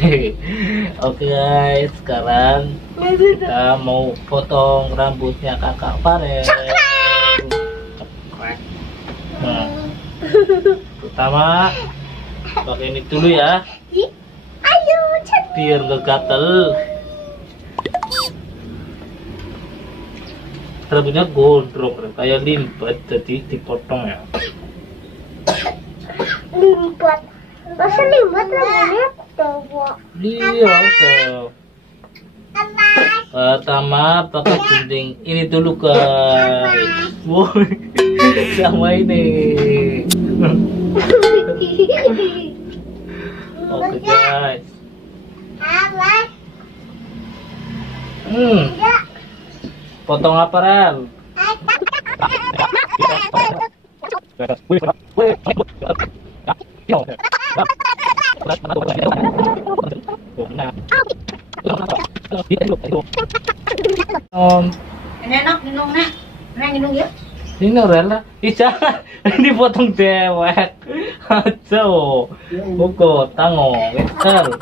Oke guys, sekarang kita mau potong rambutnya kakak Farel. Nah, pertama pakai ini dulu ya. Ayo, Biar gak gatel. Rambutnya gondrong kayak limbet, jadi dipotong ya. Limbet. Masa limbet rambutnya cowok? Iya, so. Pertama pakai gunting ini dulu guys. Wow, sama ini. Oke guys. Potong apa Rel? Enak ginung nak, ginung ya. Ini Rel, jangan ini potong dewek. Aduh, buku tango, wetel.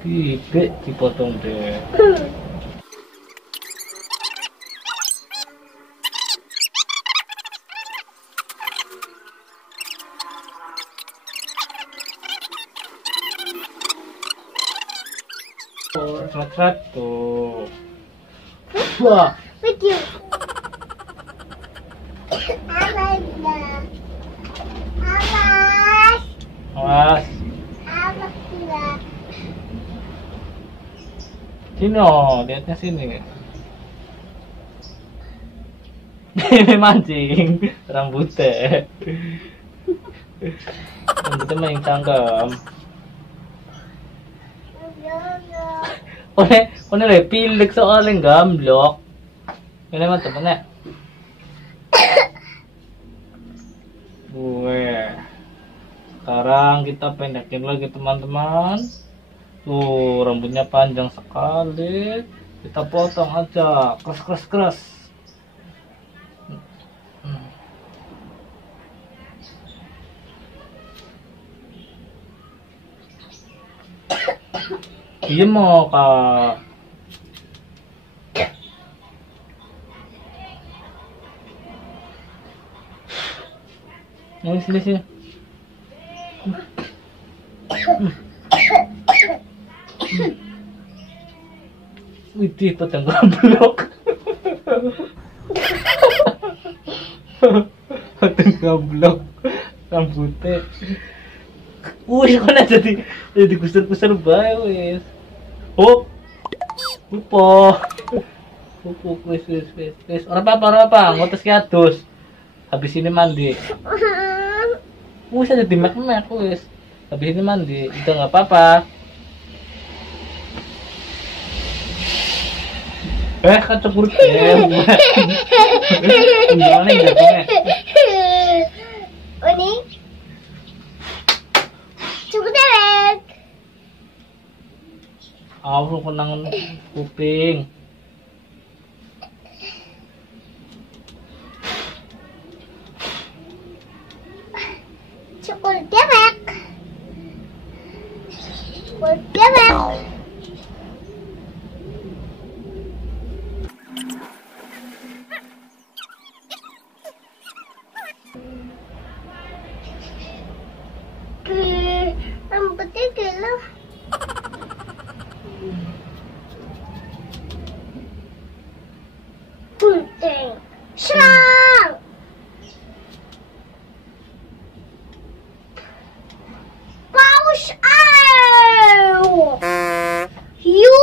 Bibit dipotong deh. Tuh. Wah. Video. Awas. Sini oh, lihatnya sini. Mancing rambutnya. Rambutnya main cangkem. Kone pilih soalnya gamblok. Ini mah temennya. Sekarang kita pendekin lagi teman-teman. Tuh rambutnya panjang sekali. Kita potong aja, keras. Iya mau kak. Sini. Widih, potong gablok. Potong gablok rambutnya. Wih, kok jadi kusir-kusir bae wis. Hop. Lupa. Wis. Ora apa-apa, ngotes ki adus. Habis ini mandi. Wis aja dimek-mek wis. Habis ini mandi, udah nggak apa-apa. Kecebur gimana jatuhnya? Ini cukup dewek. Aku kenangan kuping. Cukup dewek. Rambutnya gelo. Gunting. Serang. Paus you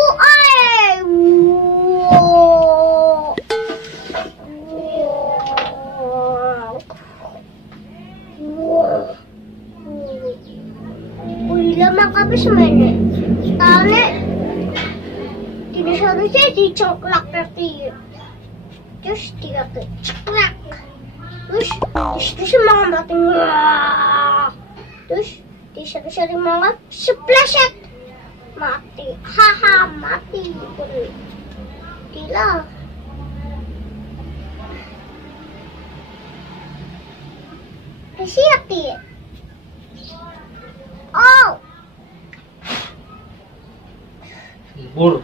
makapis mana? Tane tidak seharusnya dicongklak tapi terus tidak ceklak terus semangat mati terus disering-sering banget sepleset mati haha mati gila. Siap ya? Oh Bur.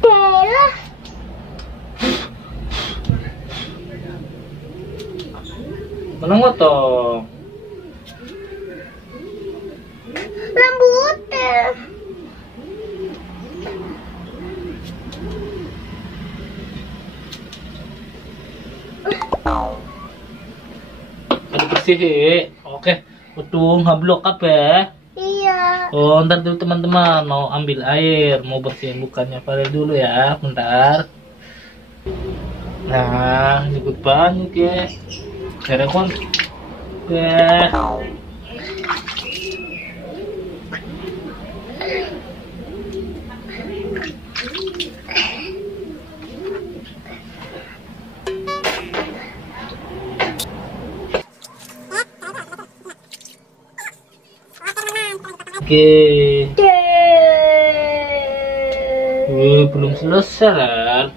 Bella. Menang mo to. Rambutnya. Ada bersih. Oke, utung hablok apa? Iya. Oh, ntar dulu teman-teman mau ambil air, mau bersihin mukanya Farel dulu ya, bentar. Nah, nyebut banget ya. Kira kon. Ya. Oke. Belum selesai kan?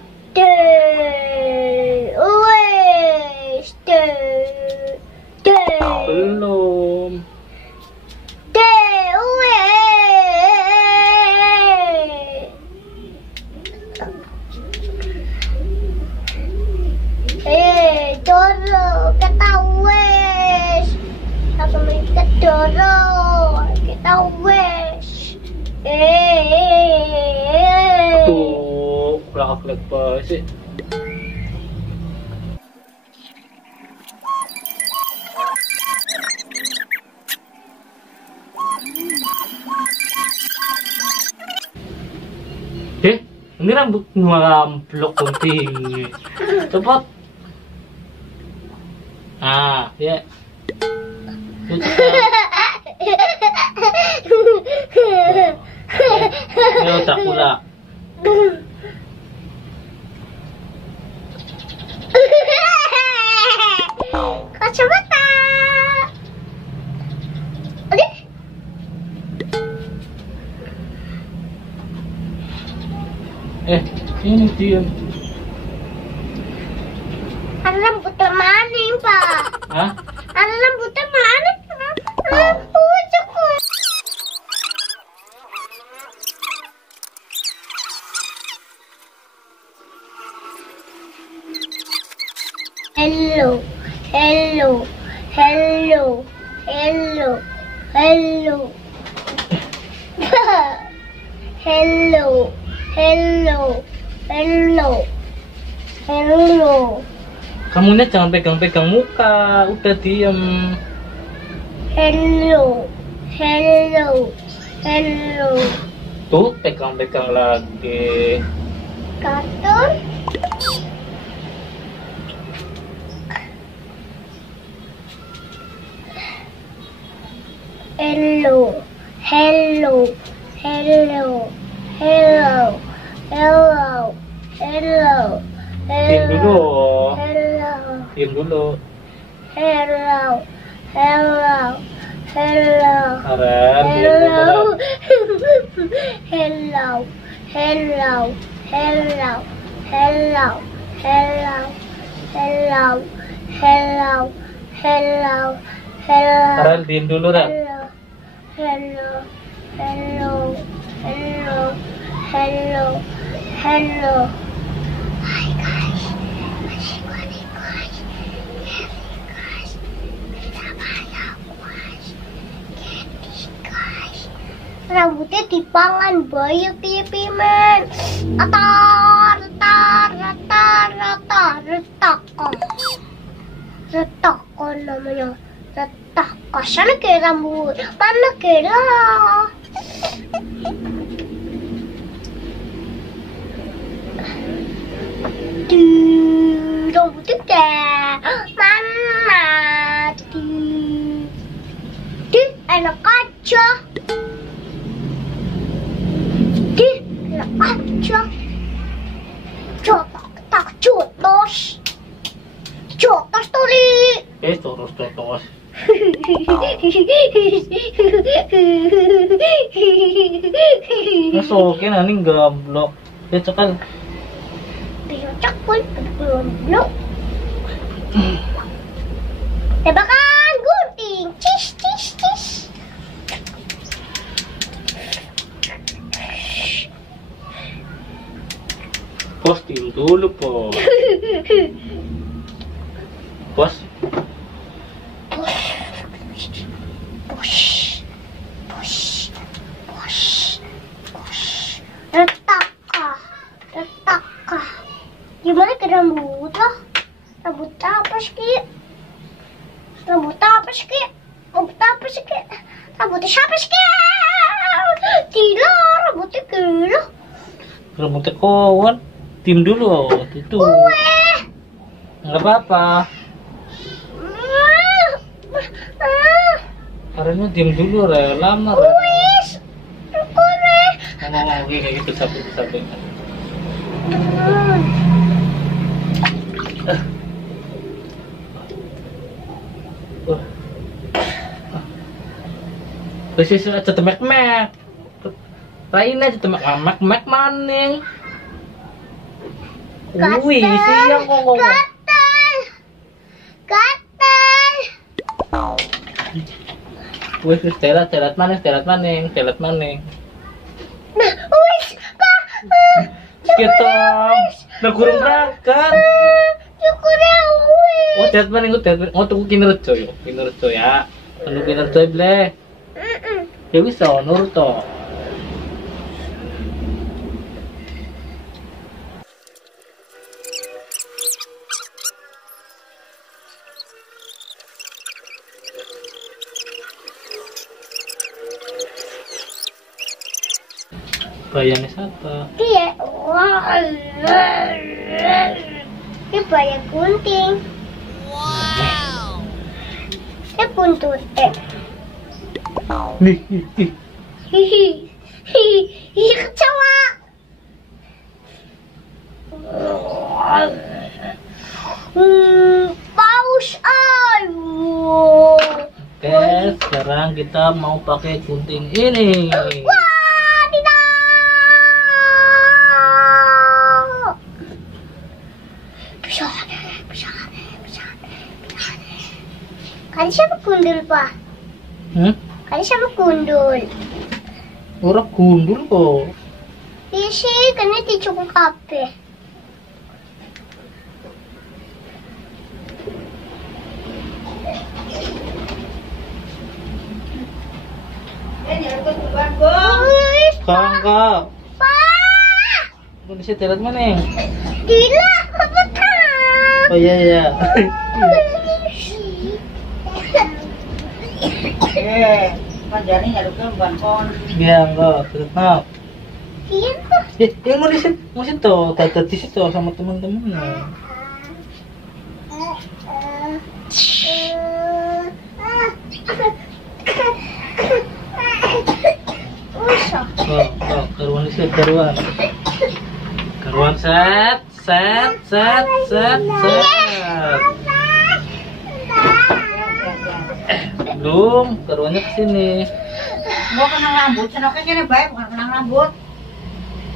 Belum. Doro, kita wes. Satu menit ke Doro, kita wes. Tuh, pelak-pelak apa sih? Ini rambut ngamplok tinggi. Cepat. Ah, ya. Ini otak pula. Kacamata. Aduh. Ini diam. Ada rambutnya mana, Pak? Hah? Ada rambutnya mana? Cukup. Hello, hello, hello, hello, hello. Hello, hello, hello, hello. Kamu nih jangan pegang-pegang muka, udah diem. Hello, hello, hello. Tuh, pegang-pegang lagi. Kartun. Hello, hello, hello, hello, hello, hello, Diem dulu. hello, Diem dulu. hello, hello, hello, Farel, diem dulu. hello, hello, hello, hello, hello, hello, hello, hello, hello. Farel, diem dulu, Ran. Hello, hello, hello, hello, hello. Hi guys, masih guys, guys, kita banyak guys, guys. Rambutnya dipangan banyak pimen. Atar, atar, atar, atar, retakon, retakon namanya. Sana kayak rambut, mana kira? Rambutnya kayak mana? Enak aja. Enak aja. Tak jotos. Jotos tuh li. Terus. Masukin anjing gablok. Ya cekan. Cocok pun belum. Tebakan gunting. Cis cis cis. Pos tim dulu pos. Pos. Push. Push. Push. Push. Retakah. Retakah. Gimana ke rambut lah? Rambut apa sih? Rambut apa sih? Rambut apa sih? Rambutnya siapa sih? Tidak, rambutnya gila. Rambutnya kawan. Tim dulu itu. Nggak apa-apa. Karena tim dulu re, lama re. Ngomong kayak gitu sampai. Terus aja temek-mek. Lain aja temek-mek maning. Wih, siang kok ngomong. Gatal. Wih, telat maning. Nah, wis, Pak. Kita udah kurang berangkat. Syukurnya wis. Oh, telat maning. Oh, tunggu kinerja ya. Tunggu kinerja boleh. Ya bisa, nurut toh. Bayangnya siapa? Dia, dia banyak gunting. Wow. Dia buntut. Nih. Hihi, kecewa. Paus ayo. Oke, sekarang kita mau pakai gunting ini. Wah, tidak. Bisa. Kali siapa gundul, Pak? Kali siapa gundul? Orang gundul kok. Iya sih, karena dicukup kape. Kakak. Pak, Kondisi telat mana? gila, apa tak? Oh iya. Panjani nyaduknya bukan kon. Iya enggak, tetap. Iya tuh. Yang mau situ, tata di situ sama teman-temannya. Oh, karuan set. Belum, karuannya kesini. Mau kena rambut, senoknya kena baik, bukan kena rambut.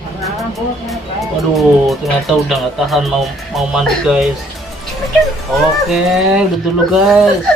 Kena rambut, kena baik. Waduh, ternyata udah nggak tahan mau mandi guys. Oke, udah dulu guys.